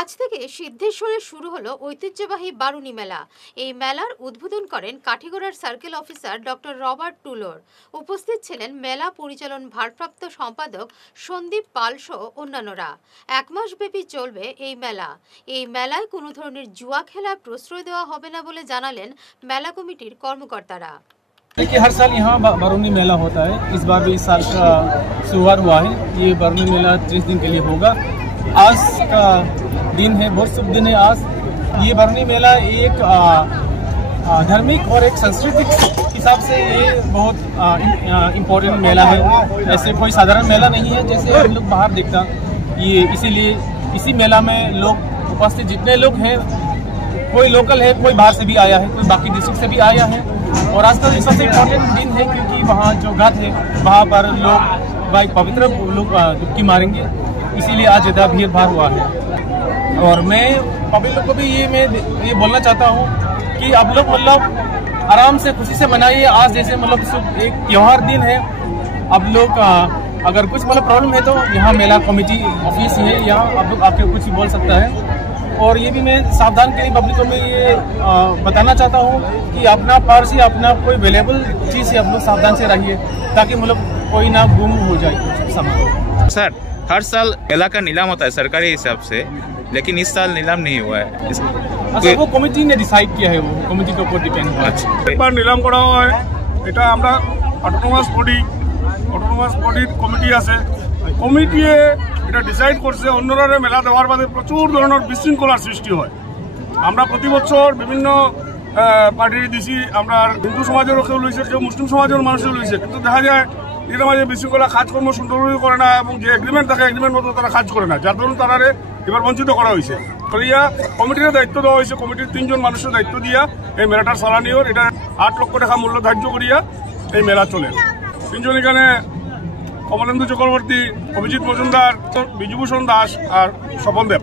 আজ থেকে সিদ্ধেশ্বরে শুরু হলো ঐতিহ্যবাহী বারুনি মেলা। এই মেলার উদ্বোধন করেন কাঠিগড়ার সার্কেল অফিসার ডক্টর রবার্ট টুলোর। উপস্থিত ছিলেন মেলা পরিচালন ভারপ্রাপ্ত সম্পাদক সন্দীপ পাল সহ অন্যান্যরা। এক মাস ব্যাপী চলবে এই মেলা। এই মেলায় কোনো ধরনের জুয়া খেলার প্রশ্রয় দেওয়া হবে না বলে জানালেন মেলা কমিটির কর্মকর্তারা। देखिए, हर साल यहाँ बारूनी मेला होता है। इस बार भी इस साल का शुरुआत हुआ है। ये बारूनी मेला 30 दिन के लिए होगा। आज का दिन है, बहुत शुभ दिन है आज। ये बारूनी मेला एक धार्मिक और एक सांस्कृतिक हिसाब से ये बहुत इम्पोर्टेंट मेला है। ऐसे कोई साधारण मेला नहीं है जैसे हम लोग बाहर देखता। ये इसीलिए इसी मेला में लोग उपस्थित जितने लोग हैं, कोई लोकल है, कोई बाहर से भी आया है, कोई बाकी डिस्ट्रिक्ट से भी आया है। और आज का सबसे इम्पोर्टेंट दिन है क्योंकि वहाँ जो घाट है वहाँ पर लोग भाई पवित्र लोग डुबकी मारेंगे, इसीलिए आज ज़्यादा भीड़ भाड़ हुआ है। और मैं पब्लिक को भी ये बोलना चाहता हूँ कि आप लोग मतलब आराम से खुशी से मनाइए। आज जैसे मतलब एक त्योहार दिन है, आप लोग अगर कुछ मतलब प्रॉब्लम है तो यहाँ मेला कमेटी ऑफिस है, यहाँ आप लोग आके कुछ बोल सकता है। और ये भी मैं सावधान के लिए पब्लिक को मैं ये बताना चाहता हूँ कि अपना पर्स या अपना कोई वेलेबल चीज़ से आप लोग सावधान से रहिए ताकि मतलब कोई ना गुम हो जाए सामान। सर, हर साल मेला का नीलाम होता है सरकारी हिसाब से, लेकिन इस साल नीलाम नहीं हुआ है। अच्छा, वो कमिटी ने डिसाइड किया है, वो कमिटी के ऊपर डिपेंड है। अच्छा, एक बार नीलाम करा हुआ है। এটা আমরা অটোনোমাস বডি কমিটি আছে, কমিটিয়ে এটা ডিসাইড করছে অন্যরা মেলা দেওয়ার বাদে প্রচুর ধরনের বিশৃঙ্খলার সৃষ্টি হয়। আমরা প্রতি বছর বিভিন্ন পার্টির দিছি, আমরা হিন্দু সমাজেরও কেউ লইছে, কেউ মুসলিম সমাজের মানুষও লইছে, কিন্তু দেখা যায় এর মাঝে বিশৃঙ্খলা কাজকর্ম সুন্দরভাবে করে না এবং যে এগ্রিমেন্ট থাকে এগ্রিমেন্ট মতো তারা কাজ করে না, যার ধরুন তারা এবার বঞ্চিত করা হয়েছে। করিয়া কমিটির দায়িত্ব দেওয়া হয়েছে, কমিটির 3 জন মানুষের দায়িত্ব দিয়া এই মেলাটার চালানিওর এটা 8 লক্ষ টাকা মূল্য ধার্য করিয়া এই মেলা চলে। 3 জন এখানে কমলেন্দু চক্রবর্তী, অভিজিৎ মজুমদার, বিজুভূষণ দাস আর স্বপন দেব।